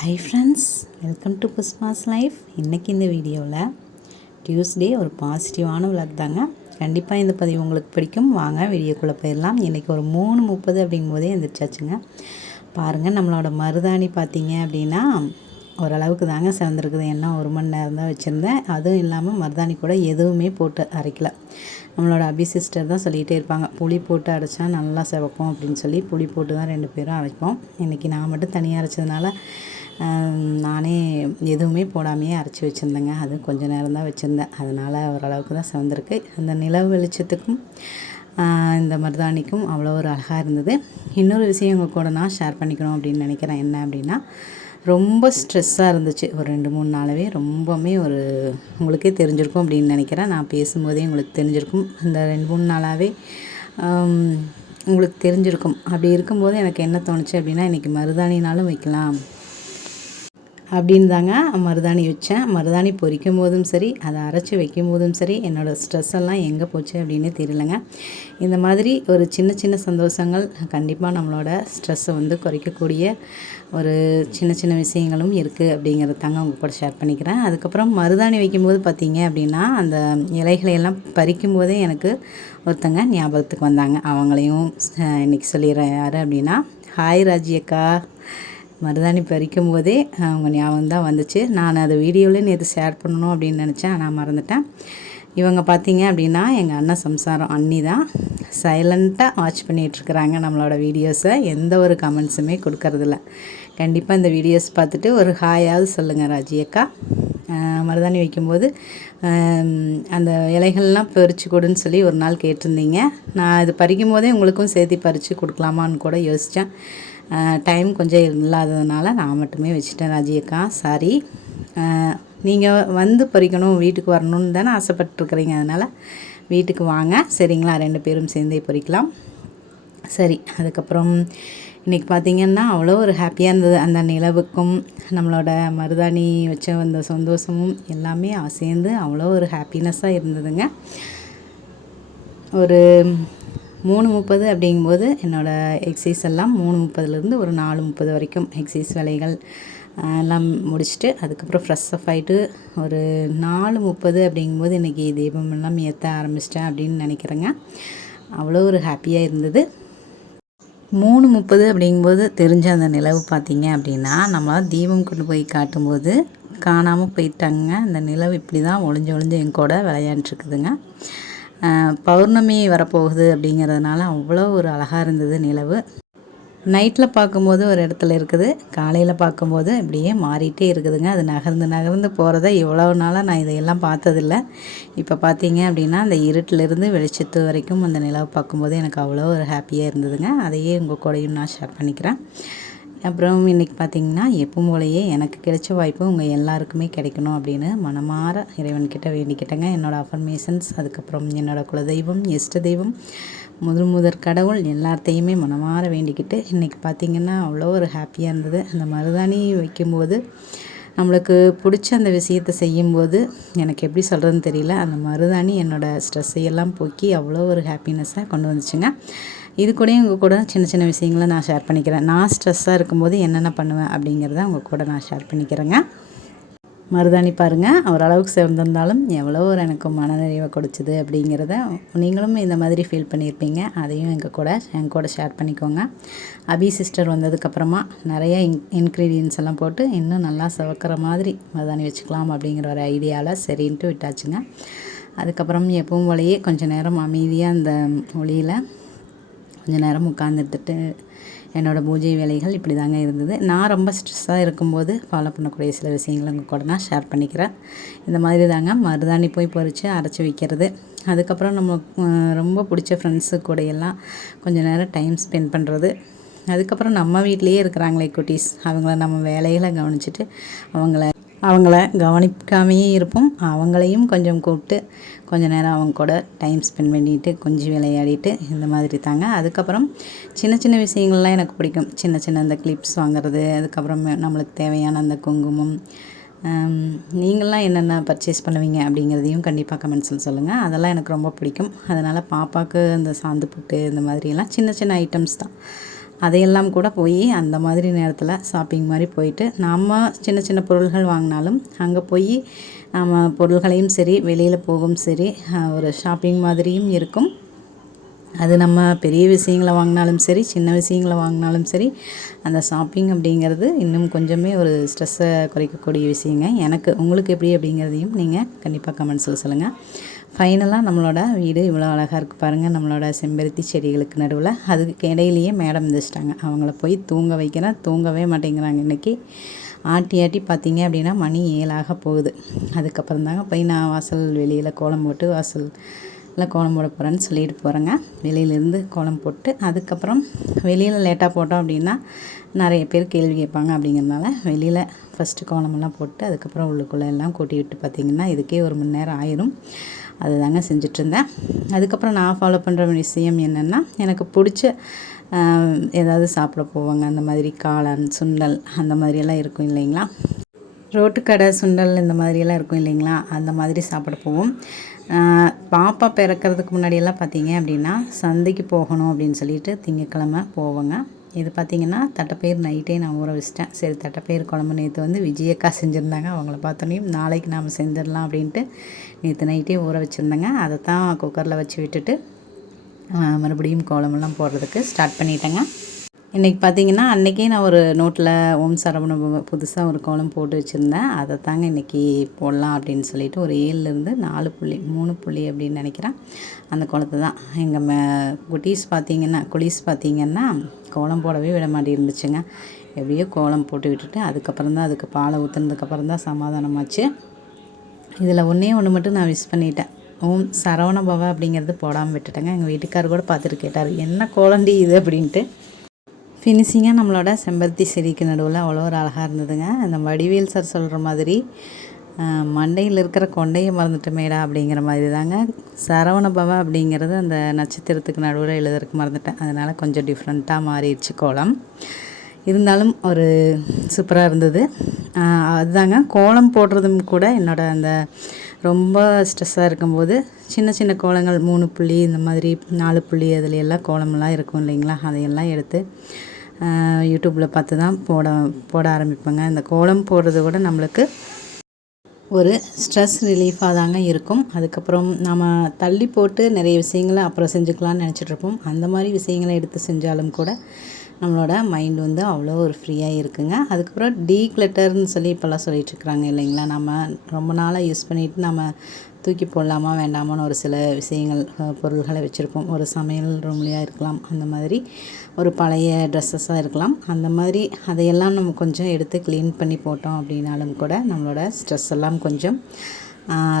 Hi friends, welcome to Pushpa's life. இன்றைக்கி இந்த வீடியோவில் டியூஸ்டே ஒரு பாசிட்டிவான விளாக் தாங்க. கண்டிப்பாக இந்த பதிவு உங்களுக்கு பிடிக்கும். வாங்க வீடியோக்குள்ளே போயிடலாம். இன்றைக்கி ஒரு 3:30 அப்படிங்கும்போதே எழுந்திரிச்சாச்சுங்க. பாருங்கள், நம்மளோட மருதாணி பார்த்திங்க அப்படின்னா ஓரளவுக்கு தாங்க சிவந்திருக்குது. என்ன 1 மணி நேரம் தான் வச்சுருந்தேன். அதுவும் இல்லாமல் மருதாணி கூட எதுவுமே போட்டு அரைக்கல. நம்மளோட அபி சிஸ்டர் தான் சொல்லிகிட்டே இருப்பாங்க, புளி போட்டு அரைச்சா நல்லா சிவக்கும் அப்படின்னு சொல்லி புளி போட்டு தான் 2 பேரும் அரைப்போம். இன்றைக்கி நான் மட்டும் தனியாக அரைச்சதுனால நானே எதுவுமே போடாமையே அரைச்சி வச்சுருந்தேங்க. அது கொஞ்சம் நேரம் தான் வச்சுருந்தேன். அதனால் ஓரளவுக்கு தான் சிவந்திருக்கு. அந்த நிலவு வெளிச்சத்துக்கும் இந்த மருதாணிக்கும் அவ்வளோ ஒரு அழகாக இருந்தது. இன்னொரு விஷயம் உங்கள் கூட நான் ஷேர் பண்ணிக்கணும் அப்படின்னு நினைக்கிறேன். என்ன அப்படின்னா, ரொம்ப ஸ்ட்ரெஸ்ஸாக இருந்துச்சு ஒரு 2-3 நாளாகவே. ரொம்பவுமே உங்களுக்கே தெரிஞ்சிருக்கும் அப்படின்னு நினைக்கிறேன். நான் பேசும்போதே உங்களுக்கு தெரிஞ்சிருக்கும். இந்த 2-3 நாளாகவே உங்களுக்கு தெரிஞ்சிருக்கும். அப்படி இருக்கும்போது எனக்கு என்ன தோணுச்சு அப்படின்னா, இன்றைக்கி மருதாணினாலும் வைக்கலாம் அப்படின்னு தாங்க மருதாணி வச்சேன். மருதாணி பொரிக்கும் போதும் சரி, அதை அரைச்சி வைக்கும் போதும் சரி, என்னோடய ஸ்ட்ரெஸ் எல்லாம் எங்கே போச்சு அப்படின்னு தெரியலங்க. இந்த மாதிரி ஒரு சின்ன சின்ன சந்தோஷங்கள் கண்டிப்பாக நம்மளோட ஸ்ட்ரெஸ்ஸை குறைக்கக்கூடிய ஒரு சின்ன சின்ன விஷயங்களும் இருக்குது அப்படிங்கிறது தாங்க உங்கள் கூட ஷேர் பண்ணிக்கிறேன். அதுக்கப்புறம் மருதாணி வைக்கும்போது பார்த்திங்க அப்படின்னா, அந்த இலைகளையெல்லாம் பறிக்கும் போதே எனக்கு ஒருத்தங்க ஞாபகத்துக்கு வந்தாங்க. அவங்களையும் இன்றைக்கி சொல்லிடுறேன். யார் அப்படின்னா, ஹாய் ராஜி அக்கா. மருதாணி பறிக்கும் போதே அவங்க ஞாபகம் தான் வந்துச்சு. நான் அதை வீடியோவில் நேற்று ஷேர் பண்ணணும் அப்படின்னு நினச்சேன், ஆனால் மறந்துட்டேன். இவங்க பார்த்தீங்க அப்படின்னா எங்கள் அண்ணன் சம்சாரம் அண்ணி தான். சைலண்ட்டாக வாட்ச் பண்ணிகிட்ருக்குறாங்க நம்மளோட வீடியோஸை. எந்த ஒரு கமெண்ட்ஸுமே கொடுக்கறதில்ல. கண்டிப்பாக இந்த வீடியோஸ் பார்த்துட்டு ஒரு ஹாயாவது சொல்லுங்கள் ராஜி அக்கா. மருதாணி வைக்கும்போது அந்த இலைகள்லாம் பறித்து கொடுன்னு சொல்லி ஒரு நாள் கேட்டிருந்தீங்க. நான் இது பறிக்கும் போதே உங்களுக்கும் சேர்த்து பறித்து கொடுக்கலாமான்னு கூட யோசித்தேன். டைம் கொஞ்சம் இல்லாததுனால நான் மட்டுமே வச்சுட்டேன் ராஜி அக்கா. சாரி. நீங்கள் பறிக்கணும், வீட்டுக்கு வரணும்னு தானே ஆசைப்பட்டுருக்குறீங்க. அதனால் வீட்டுக்கு வாங்க, சரிங்களா? 2 பேரும் சேர்ந்தே பறிக்கலாம். சரி. அதுக்கப்புறம் இன்றைக்கி பார்த்திங்கன்னா அவ்வளோ ஒரு ஹாப்பியாக இருந்தது. அந்த நிலவுக்கும் நம்மளோட மருதாணி வச்ச அந்த சந்தோஷமும் எல்லாமே சேர்ந்து அவ்வளோ ஒரு ஹாப்பினஸ்ஸாக இருந்ததுங்க. ஒரு 3:30 அப்படிங்கும்போது என்னோடய எக்ஸசைஸ் எல்லாம் 3:30லேருந்து ஒரு 4:30 வரைக்கும் எக்ஸசைஸ் வேலைகள் எல்லாம் முடிச்சுட்டு அதுக்கப்புறம் ஃப்ரெஷ் அப் ஆகிட்டு ஒரு 4:30 அப்படிங்கும்போது இன்றைக்கி தீபம் எல்லாம் ஏற்ற ஆரம்பிச்சிட்டேன் அப்படின்னு நினைக்கிறேங்க. அவ்வளோ ஒரு ஹாப்பியாக இருந்தது. 3:30 அப்படிங்கும்போது தெரிஞ்ச அந்த நிலவு பார்த்திங்க அப்படின்னா, நம்ம தீபம் கொண்டு போய் காட்டும்போது காணாமல் போயிட்டாங்க. அந்த நிலவு இப்படி தான் ஒளிஞ்சு என் கூட விளையாண்டுருக்குதுங்க. பௌர்ணமி வரப்போகுது அப்படிங்கிறதுனால அவ்வளோ ஒரு அழகாக இருந்தது நிலவு. நைட்டில் பார்க்கும்போது ஒரு இடத்துல இருக்குது, காலையில் பார்க்கும்போது இப்படியே மாறிட்டே இருக்குதுங்க. அது நகர்ந்து போகிறத இவ்வளோ நாளாக நான் இதையெல்லாம் பார்த்ததில்ல. இப்போ பார்த்தீங்க அப்படின்னா அந்த இருட்டிலிருந்து வெளிச்சத்து வரைக்கும் அந்த நிலவை பார்க்கும்போது எனக்கு அவ்வளோ ஒரு ஹாப்பியாக இருந்ததுங்க. அதையே உங்கள் கூடயும் நான் ஷேர் பண்ணிக்கிறேன். அப்புறம் இன்றைக்கி பார்த்திங்கன்னா எப்பவும் போலயே எனக்கு கிடைச்ச வாய்ப்பு உங்கள் எல்லாருக்குமே கிடைக்கணும் அப்படின்னு மனமாற இறைவன்கிட்ட வேண்டிக்கிட்டேங்க. என்னோடய அஃபர்மேஷன்ஸ், அதுக்கப்புறம் என்னோடய குலதெய்வம், இஷ்ட தெய்வம், முதற் கடவுள் எல்லாத்தையுமே மனமாற வேண்டிக்கிட்டு இன்றைக்கி பார்த்திங்கன்னா அவ்வளோ ஒரு ஹாப்பியாக இருந்தது. அந்த மருதாணி வைக்கும்போது நம்மளுக்கு பிடிச்ச அந்த விஷயத்தை செய்யும்போது எனக்கு எப்படி சொல்கிறதுன்னு தெரியல. அந்த மருதாணி என்னோடய ஸ்ட்ரெஸ்ஸையெல்லாம் போக்கி அவ்வளோ ஒரு ஹாப்பினஸ்ஸாக கொண்டு வந்துச்சுங்க. இது கூடயும் உங்கள் கூட சின்ன சின்ன விஷயங்களை நான் ஷேர் பண்ணிக்கிறேன். நான் ஸ்ட்ரெஸ்ஸாக இருக்கும்போது என்னென்ன பண்ணுவேன் அப்படிங்கிறத உங்கள் கூட நான் ஷேர் பண்ணிக்கிறேங்க. மருதாணி பாருங்கள், ஓரளவுக்கு சிவந்திருந்தாலும் எவ்வளோ ஒரு எனக்கு மனநிறைவை கொடுக்குது அப்படிங்கிறத நீங்களும் இந்த மாதிரி ஃபீல் பண்ணியிருப்பீங்க. அதையும் என் கூட ஷேர் பண்ணிக்கோங்க. அபி சிஸ்டர் வந்ததுக்கப்புறமா நிறைய இன்க்ரீடியன்ஸ் எல்லாம் போட்டு இன்னும் நல்லா சிவக்கிற மாதிரி மருதாணி வச்சுக்கலாம் அப்படிங்கிற ஒரு ஐடியாவில் சரின்ட்டு விட்டாச்சுங்க. அதுக்கப்புறம் எப்பவும் போலயே கொஞ்சம் நேரம் அமைதியாக அந்த ஒளியில் கொஞ்சம் நேரம் உட்காந்துட்டு என்னோடய பூஜை வேலைகள் இப்படி தாங்க இருந்தது. நான் ரொம்ப ஸ்ட்ரெஸ்ஸாக இருக்கும்போது ஃபாலோ பண்ணக்கூடிய சில விஷயங்களை உங்கள் கூட நான் ஷேர் பண்ணிக்கிறேன். இந்த மாதிரி தாங்க மருதாணி போய் பறித்து அரைச்சி வைக்கிறது. அதுக்கப்புறம் நம்ம ரொம்ப பிடிச்ச ஃப்ரெண்ட்ஸு கூடையெல்லாம் கொஞ்சம் நேரம் டைம் ஸ்பெண்ட் பண்ணுறது. அதுக்கப்புறம் நம்ம வீட்லேயே இருக்கிறாங்களே குட்டீஸ், அவங்கள நம்ம வேலைகளை கவனிச்சுட்டு அவங்கள கவனிக்காமையே இருப்போம். அவங்களையும் கொஞ்சம் கூப்பிட்டு கொஞ்சம் நேரம் அவங்க கூட டைம் ஸ்பெண்ட் பண்ணிவிட்டு கொஞ்சம் விளையாடிட்டு இந்த மாதிரி தாங்க. அதுக்கப்புறம் சின்ன சின்ன விஷயங்கள்லாம் எனக்கு பிடிக்கும். சின்ன அந்த கிளிப்ஸ் வாங்குறது, அதுக்கப்புறம் நம்மளுக்கு தேவையான அந்த குங்குமம். நீங்கள்லாம் என்னென்ன பர்ச்சேஸ் பண்ணுவீங்க அப்படிங்கிறதையும் கண்டிப்பாக கமெண்ட்ஸில் சொல்லுங்கள். அதெல்லாம் எனக்கு ரொம்ப பிடிக்கும். அதனால் பாப்பாவுக்கு இந்த சாந்து புட்டு இந்த மாதிரியெல்லாம் சின்ன ஐட்டம்ஸ் தான். அதையெல்லாம் கூட போய் அந்த மாதிரி நேரத்தில் ஷாப்பிங் மாதிரி போயிட்டு நம்ம சின்ன சின்ன பொருள்கள் வாங்கினாலும் அங்கே போய் நம்ம பொருள்களையும் சரி வெளியில் போகும் சரி ஒரு ஷாப்பிங் மாதிரியும் இருக்கும். அது நம்ம பெரிய விஷயங்களை வாங்கினாலும் சரி சின்ன விஷயங்களை வாங்கினாலும் சரி அந்த ஷாப்பிங் அப்படிங்கிறது இன்னும் கொஞ்சமே ஒரு ஸ்ட்ரெஸ்ஸை குறைக்கக்கூடிய விஷயங்க. உங்களுக்கு எப்படி அப்படிங்கிறதையும் நீங்கள் கண்டிப்பாக கமெண்ட்ஸில் சொல்லுங்கள். ஃபைனலாக நம்மளோட வீடு இவ்வளோ அழகாக இருக்குது பாருங்கள். நம்மளோட செம்பருத்தி செடிகளுக்கு நடுவில் அதுக்கு இடையிலேயே மேடம் இருந்துச்சிட்டாங்க. அவங்கள போய் தூங்க வைக்கிறேன், தூங்கவே மாட்டேங்கிறாங்க. இன்றைக்கி ஆட்டி பார்த்தீங்க அப்படின்னா மணி 7 போகுது. அதுக்கப்புறம் தாங்க போய் நான் வாசல் வெளியில் கோலம் போட்டு வாசலில் கோலம் போட போகிறேன்னு சொல்லிட்டு போகிறேங்க. வெளியிலேருந்து கோலம் போட்டு அதுக்கப்புறம் வெளியில் லேட்டாக போட்டோம் அப்படின்னா நிறைய பேர் கேள்வி கேட்பாங்க. அப்படிங்கிறதுனால வெளியில் ஃபஸ்ட்டு கோலமெல்லாம் போட்டு அதுக்கப்புறம் உள்ளுக்குள்ளே எல்லாம் கூட்டி விட்டு பார்த்திங்கன்னா இதுக்கே 1 மணி நேரம் ஆயிரும். அது தாங்க செஞ்சிட்ருந்தேன். அதுக்கப்புறம் நான் ஃபாலோ பண்ணுற விஷயம் என்னென்னா, எனக்கு பிடிச்ச ஏதாவது சாப்பிட போவாங்க. அந்த மாதிரி காளான், சுண்டல் அந்த மாதிரியெல்லாம் இருக்கும் இல்லைங்களா, ரோட்டுக்கடை சுண்டல் இந்த மாதிரியெல்லாம் இருக்கும் இல்லைங்களா, அந்த மாதிரி சாப்பிட போவோம். பாப்பா பிறக்கிறதுக்கு முன்னாடியெல்லாம் பார்த்திங்க அப்படின்னா சந்தைக்கு போகணும் அப்படின்னு சொல்லிட்டு திங்கக்கிழமை போவோங்க. இது பார்த்திங்கன்னா தட்டைப்பயிர் நைட்டே நான் ஊற வச்சிட்டேன். சரி, தட்டைப்பயிர் குழம்பு நேற்று வந்து விஜயக்கா செஞ்சுருந்தாங்க. அவங்கள பார்த்தோன்னே நாளைக்கு நாம் செஞ்சிடலாம் அப்படின்ட்டு நேற்று நைட்டே ஊற வச்சுருந்தேங்க. அதை தான் குக்கரில் வச்சு விட்டுட்டு மறுபடியும் கோலமெல்லாம் போடுறதுக்கு ஸ்டார்ட் பண்ணிட்டேங்க. இன்றைக்கி பார்த்திங்கன்னா அன்றைக்கே நான் ஒரு நோட்டில் ஓம் சரவண புதுசாக ஒரு கோலம் போட்டு வச்சுருந்தேன். அதை தாங்க இன்றைக்கி போடலாம் அப்படின்னு சொல்லிட்டு ஒரு 7லேருந்து 4 புள்ளி 3 புள்ளி அப்படின்னு நினைக்கிறேன். அந்த கோலத்தை தான் எங்கள் குட்டீஸ் பார்த்திங்கன்னா கோலம் போடவே விட மாட்டே இருந்துச்சுங்க. எப்படியோ கோலம் போட்டு விட்டுட்டு அதுக்கப்புறம் தான் அதுக்கு பாலை ஊற்றுனதுக்கப்புறம் தான் சமாதானமாச்சு. இதில் ஒன்று மட்டும் நான் விஷ் பண்ணிட்டேன். ஓம் சரவண பவ அப்படிங்கிறது போடாமல் விட்டுட்டேங்க. எங்கள் வீட்டுக்காரர் கூட பார்த்துட்டு கேட்டார், என்ன கோலண்டி இது அப்படின்ட்டு. ஃபினிஷிங்காக நம்மளோட செம்பருத்தி செடிக்கு நடுவில் அவ்வளோ ஒரு அழகாக இருந்ததுங்க. அந்த வடிவேல் சார் சொல்கிற மாதிரி மண்டையில் இருக்கிற கொண்டையை மறந்துட்டமேடா அப்படிங்கிற மாதிரி தாங்க. சரவண பவ அப்படிங்கிறது அந்த நட்சத்திரத்துக்கு நடுவில் எழுதுறதுக்கு மறந்துட்டேன். அதனால் கொஞ்சம் டிஃப்ரெண்ட்டாக மாறிடுச்சு கோலம். இருந்தாலும் ஒரு சூப்பராக இருந்தது. அதுதாங்க கோலம் போடுறதும் கூட என்னோட அந்த ரொம்ப ஸ்ட்ரெஸ்ஸாக இருக்கும்போது சின்ன சின்ன கோலங்கள் 3 புள்ளி இந்த மாதிரி 4 புள்ளி அதில் எல்லாம் கோலமெல்லாம் இருக்கும் இல்லைங்களா, அதையெல்லாம் எடுத்து யூடியூப்பில் பார்த்து தான் போட ஆரம்பிப்பேங்க. இந்த கோலம் போடுறது கூட நம்மளுக்கு ஒரு ஸ்ட்ரெஸ் ரிலீஃபாக தாங்க இருக்கும். அதுக்கப்புறம் நம்ம தள்ளி போட்டு நிறைய விஷயங்களை அப்புறம் செஞ்சுக்கலான்னு நினச்சிட்ருப்போம். அந்த மாதிரி விஷயங்களை எடுத்து செஞ்சாலும் கூட நம்மளோட மைண்ட் வந்து அவ்வளோ ஒரு ஃப்ரீயாக இருக்குங்க. அதுக்கப்புறம் டீக்ளட்டர்னு சொல்லி இப்போல்லாம் சொல்லிகிட்ருக்குறாங்க இல்லைங்களா, நம்ம ரொம்ப நாளாக யூஸ் பண்ணிவிட்டு நம்ம தூக்கி போடலாமா வேண்டாமான்னு ஒரு சில விஷயங்கள் பொருள்களை வச்சுருப்போம். ஒரு சமையல் ரூம்லையாக இருக்கலாம், அந்த மாதிரி ஒரு பழைய ட்ரெஸ்ஸஸாக இருக்கலாம். அந்த மாதிரி அதையெல்லாம் நம்ம கொஞ்சம் எடுத்து க்ளீன் பண்ணி போட்டோம் அப்படின்னாலும் கூட நம்மளோட ஸ்ட்ரெஸ் எல்லாம் கொஞ்சம்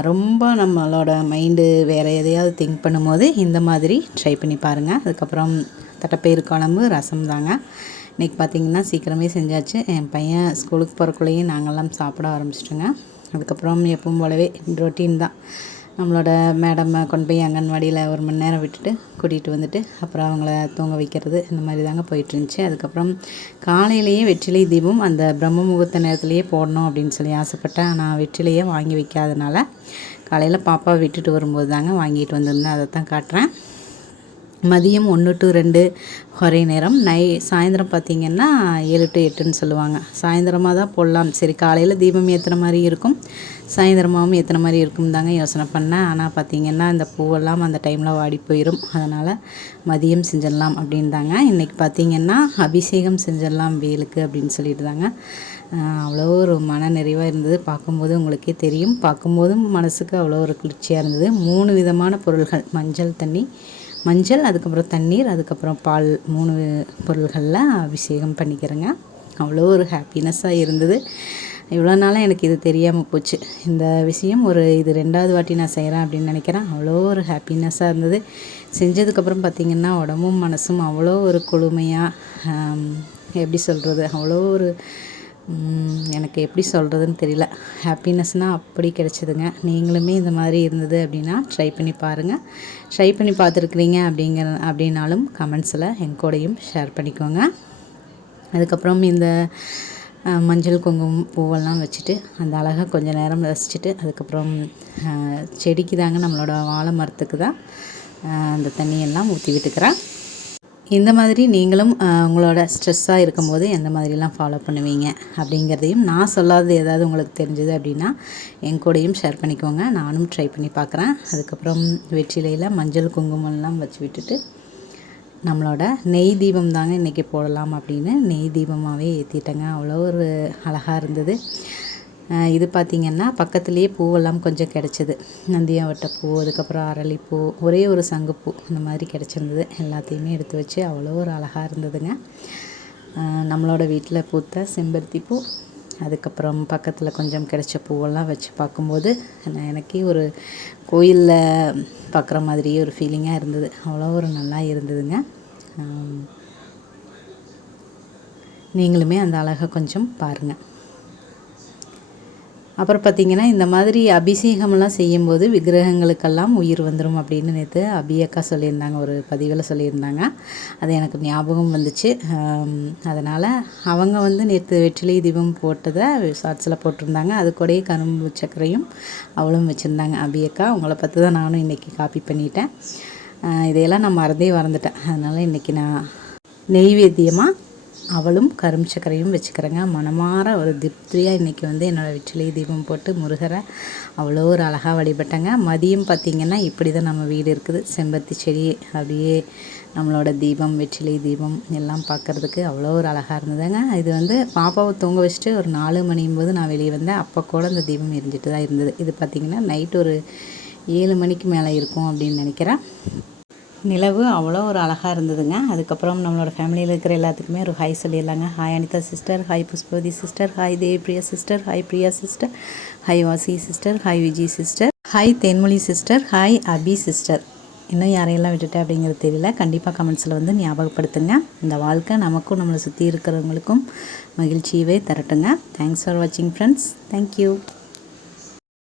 ரொம்ப நம்மளோட மைண்டு வேறு எதையாவது திங்க் பண்ணும்போது இந்த மாதிரி ட்ரை பண்ணி பாருங்கள். அதுக்கப்புறம் தட்டைப்பயிறு குழம்பு, ரசம் தாங்க. இன்றைக்கி பார்த்திங்கன்னா சீக்கிரமே செஞ்சாச்சு. என் பையன் ஸ்கூலுக்கு போகிறக்குள்ளேயும் நாங்கள்லாம் சாப்பிட ஆரம்பிச்சிட்டோங்க. அதுக்கப்புறம் எப்பவும் போலவே ரொட்டீன் தான். நம்மளோட மேடம்மை கொண்டு போய் அங்கன்வாடியில் 1 மணி நேரம் விட்டுட்டு கூட்டிகிட்டு வந்துட்டு அப்புறம் அவங்கள தூங்க வைக்கிறது இந்த மாதிரி தாங்க போயிட்டுருந்துச்சு. அதுக்கப்புறம் காலையிலேயே வெற்றிலை தீபம் அந்த பிரம்ம முகூர்த்த நேரத்துலேயே போடணும் அப்படின்னு சொல்லி ஆசைப்பட்டேன். ஆனால் வெற்றிலையே வாங்கி வைக்காதனால காலையில் பாப்பாவை விட்டுட்டு வரும்போது தாங்க வாங்கிட்டு வந்திருந்தேன். அதை தான் காட்டுறேன். மதியம் 1 to 2 ஒரே நேரம். சாயந்தரம் பார்த்திங்கன்னா 7 to 8ன்னு சொல்லுவாங்க. சாயந்தரமாக தான் போடலாம். சரி, காலையில் தீபம் ஏற்றுற மாதிரி இருக்கும், சாயந்தரமாகவும் ஏற்றுற மாதிரி இருக்கும் தாங்க யோசனை பண்ணேன். ஆனால் பார்த்திங்கன்னா இந்த பூவெல்லாம் அந்த டைமில் வாடி போயிடும். அதனால் மதியம் செஞ்சிடலாம் அப்படின்னு தாங்க. இன்றைக்கி பார்த்திங்கன்னா அபிஷேகம் செஞ்சிடலாம் வேலுக்கு அப்படின்னு சொல்லிட்டு தாங்க. அவ்வளோ ஒரு மன நிறைவாக இருந்தது. பார்க்கும்போது உங்களுக்கே தெரியும், பார்க்கும்போதும் மனசுக்கு அவ்வளோ ஒரு குளிர்ச்சியாக இருந்தது. 3 விதமான பொருள்கள், மஞ்சள் அதுக்கப்புறம் தண்ணீர் அதுக்கப்புறம் பால் 3 பொருள்களில் அபிஷேகம் பண்ணிக்கிறேங்க. அவ்வளோ ஒரு ஹாப்பினஸ்ஸாக இருந்தது. இவ்வளோ நாளாக எனக்கு இது தெரியாமல் போச்சு. இந்த விஷயம் இது 2வது வாட்டி நான் செய்கிறேன் அப்படின்னு நினைக்கிறேன். அவ்வளோ ஒரு ஹாப்பினஸ்ஸாக இருந்தது. செஞ்சதுக்கப்புறம் பார்த்திங்கன்னா உடம்பும் மனசும் அவ்வளோ ஒரு குளுமையாக, எப்படி சொல்கிறது, அவ்வளோ ஒரு எனக்கு எப்படி சொல்கிறதுன்னு தெரியல. ஹாப்பினஸ்னால் அப்படி கிடச்சிதுங்க. நீங்களுமே இந்த மாதிரி இருந்தது அப்படின்னா ட்ரை பண்ணி பாருங்கள். ட்ரை பண்ணி பார்த்துருக்குறீங்க அப்படின்னாலும் கமெண்ட்ஸில் என் கூடயும் ஷேர் பண்ணிக்கோங்க. அதுக்கப்புறம் இந்த மஞ்சள் குங்குமம் பூவெல்லாம் வச்சுட்டு அந்த அழகாக கொஞ்சம் நேரம் ரசிச்சுட்டு அதுக்கப்புறம் செடிக்கு தாங்க, நம்மளோட வாழை மரத்துக்கு தான் அந்த தண்ணியெல்லாம் ஊற்றி விட்டுக்கிறேன். இந்த மாதிரி நீங்களும் உங்களோட ஸ்ட்ரெஸ்ஸாக இருக்கும்போது எந்த மாதிரிலாம் ஃபாலோ பண்ணுவீங்க அப்படிங்கிறதையும், நான் சொல்லாதது ஏதாவது உங்களுக்கு தெரிஞ்சது அப்படின்னா என் கூடயும் ஷேர் பண்ணிக்கோங்க. நானும் ட்ரை பண்ணி பார்க்குறேன். அதுக்கப்புறம் வெற்றிலையில் மஞ்சள் குங்குமம்லாம் வச்சு விட்டுட்டு நம்மளோட நெய் தீபம் தாங்க இன்றைக்கி போடலாம் அப்படின்னு நெய் தீபமாகவே ஏற்றிட்டேங்க. அவ்வளோ ஒரு அழகாக இருந்தது. இது பார்த்திங்கன்னா பக்கத்துலேயே பூவெல்லாம் கொஞ்சம் கிடச்சிது. நந்தியாவட்டை பூ, அதுக்கப்புறம் அரளிப்பூ, ஒரே ஒரு சங்குப்பூ இந்த மாதிரி கிடச்சிருந்தது. எல்லாத்தையுமே எடுத்து வச்சு அவ்வளோ ஒரு அழகாக இருந்ததுங்க. நம்மளோட வீட்டில் பூத்த செம்பருத்தி பூ, அதுக்கப்புறம் பக்கத்தில் கொஞ்சம் கிடைச்ச பூவெல்லாம் வச்சு பார்க்கும்போது எனக்கே ஒரு கோயிலில் பார்க்குற மாதிரியே ஒரு ஃபீலிங்காக இருந்தது. அவ்வளோ ஒரு நல்லா இருந்ததுங்க. நீங்களுமே அந்த அழகை கொஞ்சம் பாருங்கள். அப்புறம் பார்த்திங்கன்னா இந்த மாதிரி அபிஷேகம்லாம் செய்யும்போது விக்கிரகங்களுக்கெல்லாம் உயிர் வந்துடும் அப்படின்னு நேற்று அபியக்கா சொல்லியிருந்தாங்க, ஒரு பதிவில் சொல்லியிருந்தாங்க. அது எனக்கு ஞாபகம் வந்துச்சு. அதனால் அவங்க வந்து நேற்று வெற்றிலை தீபம் போட்டதை ஷார்ட்ஸில் போட்டிருந்தாங்க. அது கூடயே கரும்பு சர்க்கரையும் அவளும் வச்சுருந்தாங்க அபியக்கா. அவங்கள பார்த்து தான் நானும் இன்றைக்கி காப்பி பண்ணிட்டேன். இதையெல்லாம் நான் மறந்துட்டேன். அதனால் இன்றைக்கி நான் நெய்வேத்தியமாக அவளும் கரும் சக்கரையும் வச்சுக்கிறேங்க. மனமாற ஒரு திருப்தியாக இன்றைக்கி வந்து என்னோடய வெற்றிலை தீபம் போட்டு முருகரை அவ்வளோ ஒரு அழகாக வழிபட்டேங்க. மதியம் பார்த்திங்கன்னா இப்படி தான் நம்ம வீடு இருக்குது. செம்பருத்தி செடி, அப்படியே நம்மளோட தீபம், வெற்றிலை தீபம் எல்லாம் பார்க்குறதுக்கு அவ்வளோ ஒரு அழகாக இருந்ததுங்க. இது வந்து பாப்பாவை தூங்க வச்சுட்டு ஒரு 4 மணியும் போது நான் வெளியே வந்தேன். அப்போ கூட இந்த தீபம் எரிஞ்சிட்டு தான் இருந்தது. இது பார்த்திங்கன்னா நைட்டு ஒரு 7 மணிக்கு மேலே இருக்கும் அப்படின்னு நினைக்கிறேன். நிலவு அவ்வளோ ஒரு அழகாக இருந்ததுங்க. அதுக்கப்புறம் நம்மளோட ஃபேமிலியில் இருக்கிற எல்லாத்துக்குமே ஒரு ஹாய் சொல்லிடலாங்க. Hi Anitha sister, hi Pushpavathi sister, hi Devpriya sister, hi Priya sister, hi Vasi sister, hi Vijay sister, hi Thenmozhi sister, hi Abhi sister. இன்னும் யாரையெல்லாம் விட்டுட்டேன் அப்படிங்கிறது தெரியல. கண்டிப்பாக கமெண்ட்ஸில் வந்து ஞாபகப்படுத்துங்க. இந்த வாழ்க்கை நமக்கும் நம்மளை சுற்றி இருக்கிறவங்களுக்கும் மகிழ்ச்சியவே தரட்டுங்க. தேங்க்ஸ் ஃபார் வாட்சிங் ஃப்ரெண்ட்ஸ். தேங்க்யூ.